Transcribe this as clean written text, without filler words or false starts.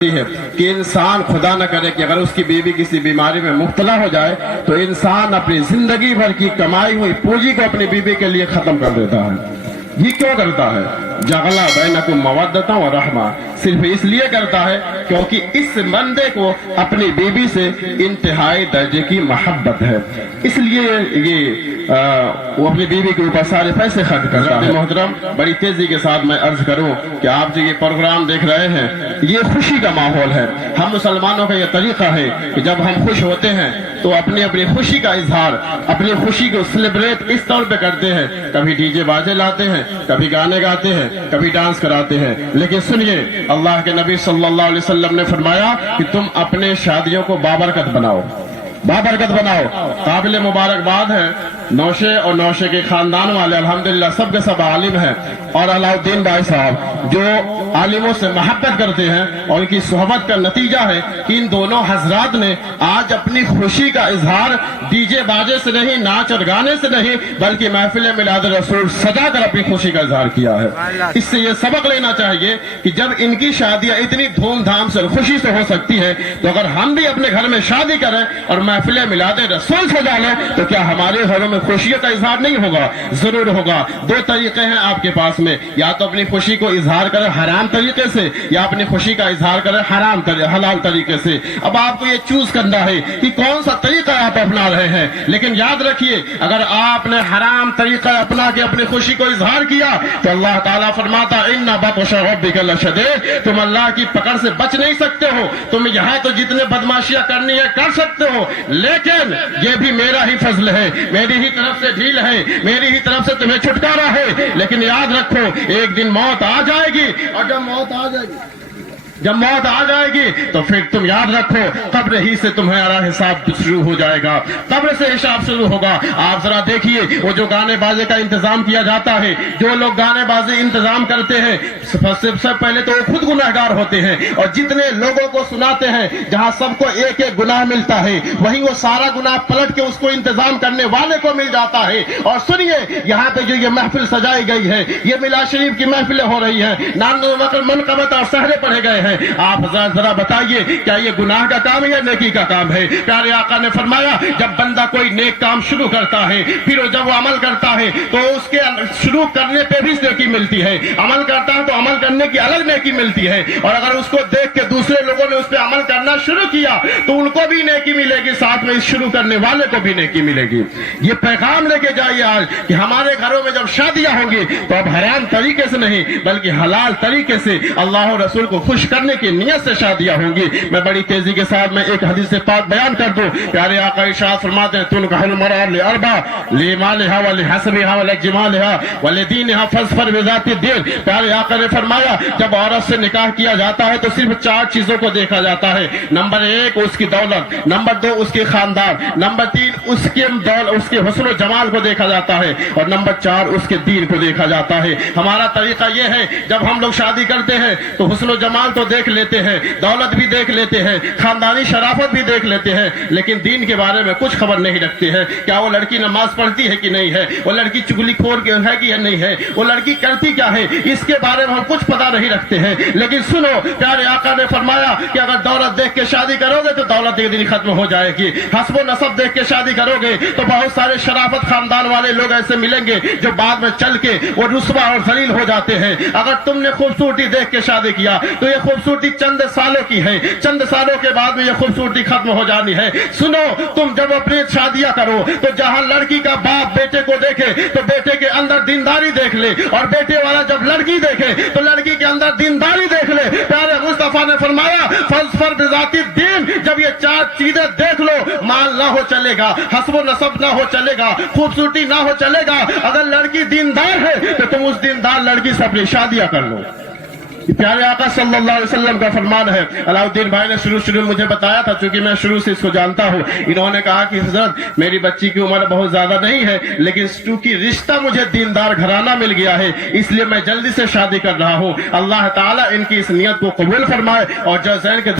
ہے کہ انسان خدا نہ کرے کہ اگر اس کی بیوی کسی بیماری میں مبتلا ہو جائے تو انسان اپنی زندگی بھر کی کمائی ہوئی پونجی کو اپنی بیوی کے لیے ختم کر دیتا ہے۔ یہ کیوں کرتا ہے؟ جعل بینکم مودۃ و رحمہ، صرف اس لیے کرتا ہے کیونکہ اس بندے کو اپنی بیوی سے انتہائی درجے کی محبت ہے، اس لیے وہ اپنی بیوی کے اوپر سارے پیسے خرچ کرتا ہے۔ محترم، بڑی تیزی کے ساتھ میں عرض کروں کہ آپ جو یہ پروگرام دیکھ رہے ہیں یہ خوشی کا ماحول ہے۔ ہم مسلمانوں کا یہ طریقہ ہے کہ جب ہم خوش ہوتے ہیں تو اپنی خوشی کا اظہار، اپنی خوشی کو سیلیبریٹ اس طور پہ کرتے ہیں، کبھی ڈی جے باجے لاتے ہیں، کبھی گانے گاتے ہیں، کبھی ڈانس کراتے ہیں۔ لیکن سنیے، اللہ کے نبی صلی اللہ علیہ وسلم نے فرمایا کہ تم اپنے شادیوں کو بابرکت بناؤ، بابرکت بناؤ۔ قابل مبارکباد ہے نوشے اور نوشے کے خاندان والے الحمدللہ سب کے سب عالم ہیں، اور علاء الدین بھائی صاحب جو عالموں سے محبت کرتے ہیں، اور ان کی صحبت کا نتیجہ ہے کہ ان دونوں حضرات نے آج اپنی خوشی کا اظہار ڈی جے باجے سے نہیں، ناچ اور گانے سے نہیں، بلکہ محفل میلاد رسول سجا کر اپنی خوشی کا اظہار کیا ہے۔ اس سے یہ سبق لینا چاہیے کہ جب ان کی شادیاں اتنی دھوم دھام سے اور خوشی سے ہو سکتی ہے تو اگر ہم بھی اپنے گھر میں شادی کریں اور محفل میلاد رسول سجا لیں تو کیا ہمارے گھروں میں خوشیوں کا اظہار نہیں ہوگا؟ ضرور ہوگا۔ دو طریقے ہیں آپ کے پاس میں، یا تو اپنی خوشی کو اظہار کریں حرام طریقے سے، یا اپنی خوشی کا اظہار کریں حلال طریقے سے۔ اب آپ کو یہ چوز کرنا ہے کہ کون سا طریقہ آپ اپنا رہے ہیں، لیکن یاد رکھیے اگر آپ نے حرام طریقہ اپنا کے اپنی خوشی کو اظہار کیا تو اللہ تعالیٰ فرماتا ان بطش ربک لشدید، تم اللہ کی پکڑ سے بچ نہیں سکتے ہو۔ تم یہاں تو جتنے بدماشیاں کرنی ہے کر سکتے ہو، لیکن یہ بھی میرا ہی فضل ہے، میری ہی طرف سے ڈھیل ہے، میری ہی طرف سے تمہیں چھٹکارا ہے۔ لیکن یاد رکھو ایک دن موت آ جائے گی، اور جب موت آ جائے گی تو پھر تم یاد رکھو قبر ہی سے تمہارا حساب شروع ہو جائے گا، قبر سے حساب شروع ہوگا۔ آپ ذرا دیکھیے وہ جو گانے بازے کا انتظام کیا جاتا ہے، جو لوگ گانے بازی انتظام کرتے ہیں سب سے پہلے تو وہ خود گناہگار ہوتے ہیں، اور جتنے لوگوں کو سناتے ہیں جہاں سب کو ایک ایک گناہ ملتا ہے وہیں وہ سارا گناہ پلٹ کے اس کو انتظام کرنے والے کو مل جاتا ہے۔ اور سنیے یہاں پہ جو یہ محفل سجائی گئی ہے، یہ میلاد شریف کی محفلیں ہو رہی ہیں، منقبت اور سحرے پڑھے گئے ہیں، آپ ذرا بتائیے کیا یہ گناہ کا کام ہے یا نیکی کا کام ہے؟ پیارے آقا نے فرمایا جب بندہ کوئی نیک کام شروع کرتا ہے پھر جب وہ عمل کرتا ہے تو اس کے شروع کرنے پہ بھی نیکی ملتی ہے، عمل کرتا ہے تو عمل کرنے کی الگ نیکی ملتی ہے، اور اگر اس کو دیکھ کے دوسرے لوگوں نے اس پہ عمل کرنا شروع کیا تو ان کو بھی نیکی ملے گی، ساتھ میں اس شروع کرنے والے کو بھی نیکی ملے گی۔ یہ پیغام لے کے جائیے آج کہ ہمارے گھروں میں جب شادیاں ہوں گی تو اب حرام طریقے سے نہیں بلکہ حلال طریقے سے اللہ اور رسول کو خوش کرنے کی نیت سے شادیاں ہوں گی۔ میں بڑی تیزی کے ساتھ میں ایک حدیث پاک بیان کر دوں۔ پیارے آقا ارشاد فرماتے ہیں تنکح المرأة لأربع لمالها ولحسبها ولجمالها ولدينها فاظفر بذات الدين۔ پیارے آقا نے فرمایا جب عورت سے نکاح کیا جاتا ہے تو صرف چار چیزوں کو دیکھا جاتا ہے، نمبر ایک اس کی دولت، نمبر دو اس کے خاندان، نمبر تین اس کے حسن و جمال کو دیکھا جاتا ہے، اور نمبر چار اس کے دین کو دیکھا جاتا ہے۔ ہمارا طریقہ یہ ہے جب ہم لوگ شادی کرتے ہیں تو حسن و جمال تو دیکھ لیتے ہیں، دولت بھی دیکھ لیتے ہیں، خاندانی شرافت بھی دیکھ لیتے ہیں، لیکن دین کے بارے میں کچھ خبر نہیں رکھتے ہیں۔ کیا وہ لڑکی نماز پڑھتی ہے کہ نہیں ہے، وہ لڑکی چگلی خور ہے کہ نہیں ہے، وہ لڑکی کرتی کیا ہے، اس کے بارے میں ہم کچھ پتہ نہیں رکھتے ہیں۔ لیکن سنو پیارے آقا نے فرمایا کہ اگر دولت دیکھ کے شادی کرو گے تو دولت ایک دن ختم ہو جائے گی، حسب و نسب دیکھ کے شادی کرو گے تو بہت سارے شرافت خاندان والے لوگ ایسے ملیں گے جو بعد میں چل کے وہ رسوا اور ذلیل ہو جاتے ہیں۔ اگر تم نے خوبصورتی دیکھ کے شادی کیا تو یہ خوبصورتی چند سالوں کی ہے، چند سالوں کے بعد میں یہ خوبصورتی ختم ہو جانی ہے۔ سنو تم جب اپنی شادیاں کرو تو جہاں لڑکی کا باپ بیٹے کو دیکھے تو بیٹے کے اندر دینداری دیکھ لے، اور بیٹے والا جب لڑکی دیکھے تو لڑکی کے اندر دینداری دیکھ لے۔ پیارے مصطفیٰ نے فرمایا فاظفر بذات الدین، جب یہ چار چیزیں دیکھ لو، مال نہ ہو چلے گا، حسب و نسب نہ ہو چلے گا، خوبصورتی نہ ہو چلے گا، اگر لڑکی دیندار ہے تو تم اس دیندار لڑکی سے اپنی شادیاں کر لو۔ پیارے آقا صلی اللہ علیہ وسلم کا فرمان ہے۔ علاء الدین بھائی نے شروع مجھے بتایا تھا، چونکہ میں شروع سے اس کو جانتا ہوں، انہوں نے کہا کہ حضرت میری بچی کی عمر بہت زیادہ نہیں ہے لیکن چونکہ رشتہ مجھے دیندار گھرانہ مل گیا ہے اس لیے میں جلدی سے شادی کر رہا ہوں۔ اللہ تعالیٰ ان کی اس نیت کو قبول فرمائے اور جو زین کے